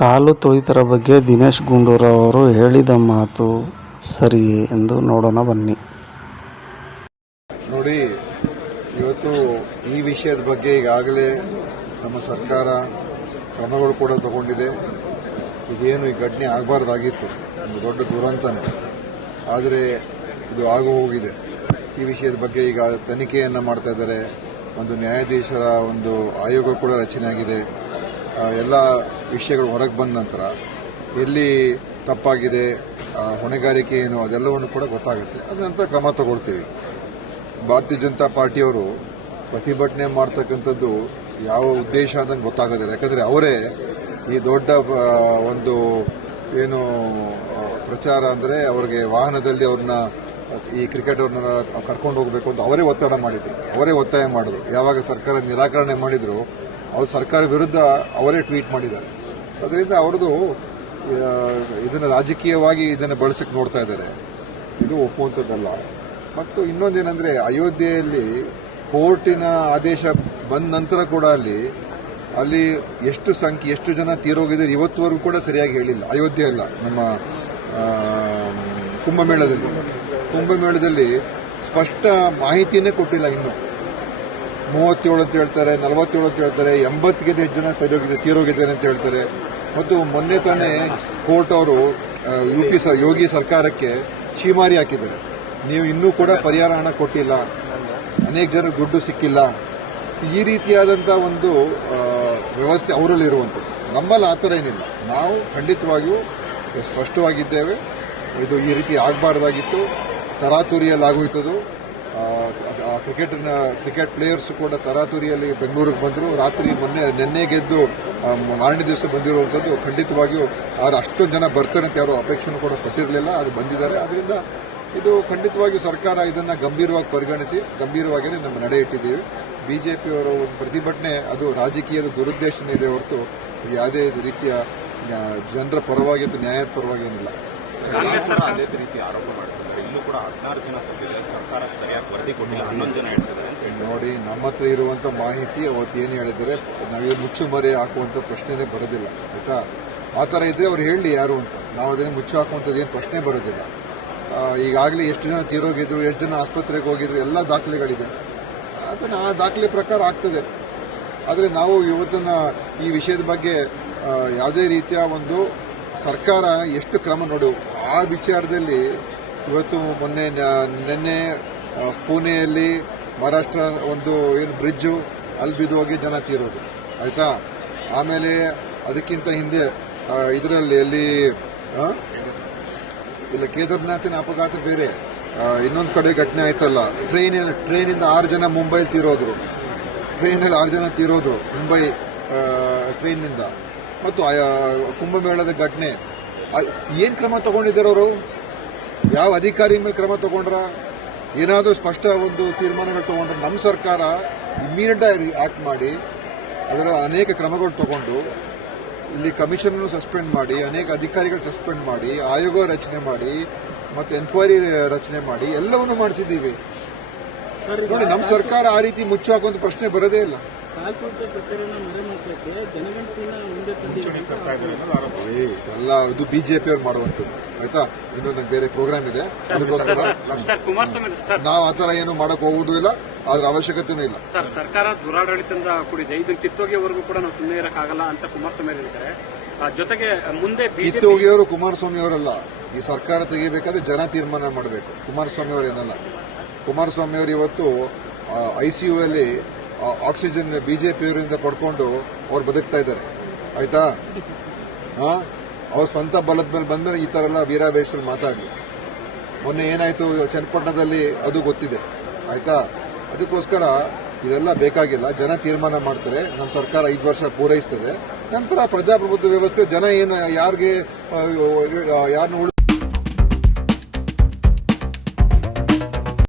ಕಾಲು ತುಳಿತರ ಬಗ್ಗೆ ದಿನೇಶ್ ಗುಂಡೂರಾವ್ ಅವರು ಹೇಳಿದ ಮಾತು ಸರಿಯೇ ಎಂದು ನೋಡೋಣ ಬನ್ನಿ ನೋಡಿ ಇವತ್ತು ಈ ವಿಷಯದ ಬಗ್ಗೆ ಈಗಾಗಲೇ ನಮ್ಮ ಸರ್ಕಾರ ಕ್ರಮಗಳು ಕೂಡ ತಗೊಂಡಿದೆ ಇದೇನು ಈ ಘಟನೆ ಆಗಬಾರ್ದಾಗಿತ್ತು ಒಂದು ದೊಡ್ಡ ದುರಂತನೇ ಆದರೆ ಇದು ಆಗು ಹೋಗಿದೆ ಈ ವಿಷಯದ ಬಗ್ಗೆ ಈಗ ತನಿಖೆಯನ್ನು ಮಾಡ್ತಾ ಇದ್ದಾರೆ ಒಂದು ನ್ಯಾಯಾಧೀಶರ ಒಂದು ಆಯೋಗ ಕೂಡ ರಚನೆ ಆಗಿದೆ ಎಲ್ಲ ವಿಷಯಗಳು ಹೊರಗೆ ಬಂದ ನಂತರ ಎಲ್ಲಿ ತಪ್ಪಾಗಿದೆ ಹೊಣೆಗಾರಿಕೆ ಏನು ಅದೆಲ್ಲವನ್ನು ಕೂಡ ಗೊತ್ತಾಗುತ್ತೆ ಅದ ನಂತರ ಕ್ರಮ ತಗೊಳ್ತೀವಿ ಭಾರತೀಯ ಜನತಾ ಪಾರ್ಟಿಯವರು ಪ್ರತಿಭಟನೆ ಮಾಡ್ತಕ್ಕಂಥದ್ದು ಯಾವ ಉದ್ದೇಶ ಅಂತ ಗೊತ್ತಾಗೋದಿಲ್ಲ ಯಾಕಂದರೆ ಅವರೇ ಈ ದೊಡ್ಡ ಒಂದು ಏನು ಪ್ರಚಾರ ಅಂದರೆ ಅವರಿಗೆ ವಾಹನದಲ್ಲಿ ಅವ್ರನ್ನ ಈ ಕ್ರಿಕೆಟರ್ನ ಕರ್ಕೊಂಡು ಹೋಗಬೇಕು ಅಂತ ಅವರೇ ಒತ್ತಡ ಮಾಡಿದ್ರು ಅವರೇ ಒತ್ತಾಯ ಮಾಡಿದ್ರು ಯಾವಾಗ ಸರ್ಕಾರ ನಿರಾಕರಣೆ ಮಾಡಿದ್ರು ಅವ್ರ ಸರ್ಕಾರ ವಿರುದ್ಧ ಅವರೇ ಟ್ವೀಟ್ ಮಾಡಿದ್ದಾರೆ ಅದರಿಂದ ಅವ್ರದ್ದು ಇದನ್ನು ರಾಜಕೀಯವಾಗಿ ಇದನ್ನು ಬಳಸಕ್ಕೆ ನೋಡ್ತಾ ಇದ್ದಾರೆ ಇದು ಒಪ್ಪುವಂಥದ್ದಲ್ಲ ಮತ್ತು ಇನ್ನೊಂದೇನೆಂದರೆ ಅಯೋಧ್ಯೆಯಲ್ಲಿ ಕೋರ್ಟಿನ ಆದೇಶ ಬಂದ ನಂತರ ಕೂಡ ಅಲ್ಲಿ ಅಲ್ಲಿ ಎಷ್ಟು ಸಂಖ್ಯೆ ಎಷ್ಟು ಜನ ತೀರೋಗಿದ್ದಾರೆ ಇವತ್ತುವರೆಗೂ ಕೂಡ ಸರಿಯಾಗಿ ಹೇಳಿಲ್ಲ ಅಯೋಧ್ಯೆ ಅಲ್ಲ ನಮ್ಮ ಕುಂಭಮೇಳದಲ್ಲಿ ಕುಂಭಮೇಳದಲ್ಲಿ ಸ್ಪಷ್ಟ ಮಾಹಿತಿಯನ್ನೇ ಕೊಟ್ಟಿಲ್ಲ ಇನ್ನು ಮೂವತ್ತೇಳು ಅಂತ ಹೇಳ್ತಾರೆ ನಲವತ್ತೇಳು ಅಂತ ಹೇಳ್ತಾರೆ ಎಂಬತ್ತಿಗಿಂತ ಹೆಚ್ಚು ಜನ ತಲೆ ತೀರೋಗಿದ್ದಾರೆ ಅಂತ ಹೇಳ್ತಾರೆ ಮತ್ತು ಮೊನ್ನೆ ತಾನೇ ಕೋರ್ಟ್ ಅವರು ಯು ಪಿ ಸ ಯೋಗಿ ಸರ್ಕಾರಕ್ಕೆ ಛೀಮಾರಿ ಹಾಕಿದ್ದಾರೆ ನೀವು ಇನ್ನೂ ಕೂಡ ಪರಿಹಾರ ಹಣ ಕೊಟ್ಟಿಲ್ಲ ಅನೇಕ ಜನ ದುಡ್ಡು ಸಿಕ್ಕಿಲ್ಲ ಈ ರೀತಿಯಾದಂಥ ಒಂದು ವ್ಯವಸ್ಥೆ ಅವರಲ್ಲಿರುವಂಥದ್ದು ನಮ್ಮಲ್ಲಿ ಆ ಥರ ಏನಿಲ್ಲ ನಾವು ಖಂಡಿತವಾಗಿಯೂ ಸ್ಪಷ್ಟವಾಗಿದ್ದೇವೆ ಇದು ಈ ರೀತಿ ಆಗಬಾರ್ದಾಗಿತ್ತು ತರಾತುರಿಯಲ್ಲಿ ಕ್ರಿಕೆಟ್ನ ಕ್ರಿಕೆಟ್ ಪ್ಲೇಯರ್ಸ್ ಕೂಡ ತರಾತುರಿಯಲ್ಲಿ ಬೆಂಗಳೂರಿಗೆ ಬಂದರು ರಾತ್ರಿ ಮೊನ್ನೆ ನಿನ್ನೆ ಗೆದ್ದು ಮಾರನೇ ದಿವಸ ಬಂದಿರುವಂಥದ್ದು ಖಂಡಿತವಾಗಿಯೂ ಅವರು ಅಷ್ಟೊಂದು ಜನ ಬರ್ತಾರೆ ಅಂತ ಯಾರು ಅಪೇಕ್ಷೆನೂ ಕೂಡ ಕೊಟ್ಟಿರಲಿಲ್ಲ ಅದು ಬಂದಿದ್ದಾರೆ ಅದರಿಂದ ಇದು ಖಂಡಿತವಾಗಿಯೂ ಸರ್ಕಾರ ಇದನ್ನು ಗಂಭೀರವಾಗಿ ಪರಿಗಣಿಸಿ ಗಂಭೀರವಾಗಿಯೇ ನಮ್ಮ ನಡೆ ಇಟ್ಟಿದ್ದೀವಿ ಬಿ ಜೆ ಪಿಯವರ ಒಂದು ಪ್ರತಿಭಟನೆ ಅದು ರಾಜಕೀಯದ ದುರುದ್ದೇಶನೇ ಇದೆ ಹೊರತು ಯಾವುದೇ ರೀತಿಯ ಜನರ ಪರವಾಗಿ ಅಥವಾ ನ್ಯಾಯದ ಪರವಾಗಿ ಏನಿಲ್ಲ ನೋಡಿ ನಮ್ಮ ಹತ್ರ ಇರುವಂಥ ಮಾಹಿತಿ ಅವತ್ತು ಏನು ಹೇಳಿದರೆ ನಾವೇ ಮುಚ್ಚು ಮರಿ ಹಾಕುವಂಥ ಪ್ರಶ್ನೆನೇ ಬರೋದಿಲ್ಲ ಆಯ್ತಾ ಆ ಥರ ಇದ್ರೆ ಅವ್ರು ಹೇಳಿ ಯಾರು ಅಂತ ನಾವು ಅದನ್ನೇ ಮುಚ್ಚು ಹಾಕುವಂಥದ್ದು ಏನು ಪ್ರಶ್ನೆ ಬರೋದಿಲ್ಲ ಈಗಾಗಲೇ ಎಷ್ಟು ಜನ ತೀರೋಗಿದ್ರು ಎಷ್ಟು ಜನ ಆಸ್ಪತ್ರೆಗೆ ಹೋಗಿದ್ರು ಎಲ್ಲ ದಾಖಲೆಗಳಿದೆ ಅದನ್ನು ಆ ದಾಖಲೆ ಪ್ರಕಾರ ಆಗ್ತದೆ ಆದರೆ ನಾವು ಇವತ್ತನ್ನ ಈ ವಿಷಯದ ಬಗ್ಗೆ ಯಾವುದೇ ರೀತಿಯ ಒಂದು ಸರ್ಕಾರ ಎಷ್ಟು ಕ್ರಮ ನೋಡು ಆ ವಿಚಾರದಲ್ಲಿ ಇವತ್ತು ಮೊನ್ನೆ ನಿನ್ನೆ ಪುಣೆಯಲ್ಲಿ ಮಹಾರಾಷ್ಟ್ರ ಒಂದು ಏನು ಬ್ರಿಡ್ಜು ಅಲ್ಲಿ ಬಿದ್ದು ಹೋಗಿ ಜನ ತೀರೋದು ಆಯಿತಾ ಆಮೇಲೆ ಅದಕ್ಕಿಂತ ಹಿಂದೆ ಇದರಲ್ಲಿ ಅಲ್ಲಿ ಇಲ್ಲ ಕೇದಾರ್ನಾಥಿನ ಅಪಘಾತ ಬೇರೆ ಇನ್ನೊಂದು ಕಡೆ ಘಟನೆ ಆಯ್ತಲ್ಲ ಟ್ರೈನ್ ಟ್ರೈನಿಂದ ಆರು ಜನ ಮುಂಬೈಲಿ ತೀರೋದು ಟ್ರೈನಲ್ಲಿ ಆರು ಜನ ತೀರೋದು ಮುಂಬೈ ಟ್ರೈನಿಂದ ಮತ್ತು ಕುಂಭಮೇಳದ ಘಟನೆ ಏನು ಕ್ರಮ ಅವರು ಯಾವ ಅಧಿಕಾರಿ ಮೇಲೆ ಕ್ರಮ ತಗೊಂಡ್ರ ಏನಾದರೂ ಸ್ಪಷ್ಟ ಒಂದು ತೀರ್ಮಾನಗಳು ತಗೊಂಡ್ರೆ ನಮ್ಮ ಸರ್ಕಾರ ಆಗಿ ಆಕ್ಟ್ ಮಾಡಿ ಅದರ ಅನೇಕ ಕ್ರಮಗಳು ತಗೊಂಡು ಇಲ್ಲಿ ಕಮಿಷನ್ ಸಸ್ಪೆಂಡ್ ಮಾಡಿ ಅನೇಕ ಅಧಿಕಾರಿಗಳು ಸಸ್ಪೆಂಡ್ ಮಾಡಿ ಆಯೋಗ ರಚನೆ ಮಾಡಿ ಮತ್ತು ಎನ್ಕ್ವೈರಿ ರಚನೆ ಮಾಡಿ ಎಲ್ಲವನ್ನು ಮಾಡಿಸಿದ್ದೀವಿ ನೋಡಿ ನಮ್ಮ ಸರ್ಕಾರ ಆ ರೀತಿ ಮುಚ್ಚಾಕುವಂಥ ಪ್ರಶ್ನೆ ಬರೋದೇ ಇಲ್ಲ ಎಲ್ಲ ಇದು ಬಿಜೆಪಿ ಅವ್ರು ಮಾಡುವಂಥದ್ದು ಆಯ್ತಾ ಇನ್ನು ನಂಗೆ ಬೇರೆ ಪ್ರೋಗ್ರಾಮ್ ಇದೆ ನಾವು ಆತರ ಏನು ಮಾಡಕ್ ಹೋಗುದು ಇಲ್ಲ ಅದ್ರ ಅವಶ್ಯಕತೆನೂ ಇಲ್ಲ ಸರ್ ಸರ್ಕಾರ ದುರಾಡಳಿತದಿಂದ ಕೂಡಿದೆ ಇದನ್ನ ಕಿತ್ತೋಗಿಯವರೆಗೂ ಕೂಡ ನಾವು ಸುಮ್ಮನೆ ಇರಕ್ಕಾಗಲ್ಲ ಅಂತ ಕುಮಾರಸ್ವಾಮಿ ಹೇಳಿದ್ದಾರೆ ಜೊತೆಗೆ ಮುಂದೆ ಕಿತ್ತೋಗಿಯವರು ಕುಮಾರಸ್ವಾಮಿ ಅವರಲ್ಲ ಈ ಸರ್ಕಾರ ತೆಗಿಬೇಕಾದ್ರೆ ಜನ ತೀರ್ಮಾನ ಮಾಡಬೇಕು ಕುಮಾರಸ್ವಾಮಿ ಅವರು ಏನಲ್ಲ ಕುಮಾರಸ್ವಾಮಿ ಅವರು ಇವತ್ತು ಐ ಅಲ್ಲಿ ಆಕ್ಸಿಜನ್ ಬಿ ಜೆ ಅವರಿಂದ ಪಡ್ಕೊಂಡು ಅವ್ರು ಬದುಕ್ತಾ ಇದ್ದಾರೆ ಆಯ್ತಾ ಹಾ ಅವ್ರ ಸ್ವಂತ ಬಲದ ಮೇಲೆ ಬಂದ್ಮೇಲೆ ಈ ಥರ ಎಲ್ಲ ವೀರಾವೇಶದಲ್ಲಿ ಮಾತಾಡಲಿ ಮೊನ್ನೆ ಏನಾಯ್ತು ಚನ್ನಪಟ್ಟಣದಲ್ಲಿ ಅದು ಗೊತ್ತಿದೆ ಆಯ್ತಾ ಅದಕ್ಕೋಸ್ಕರ ಇದೆಲ್ಲ ಬೇಕಾಗಿಲ್ಲ ಜನ ತೀರ್ಮಾನ ಮಾಡ್ತಾರೆ ನಮ್ಮ ಸರ್ಕಾರ ಐದು ವರ್ಷ ಪೂರೈಸ್ತದೆ ನಂತರ ಪ್ರಜಾಪ್ರಭುತ್ವ ವ್ಯವಸ್ಥೆ ಜನ ಏನು ಯಾರಿಗೆ ಯಾರನ್ನು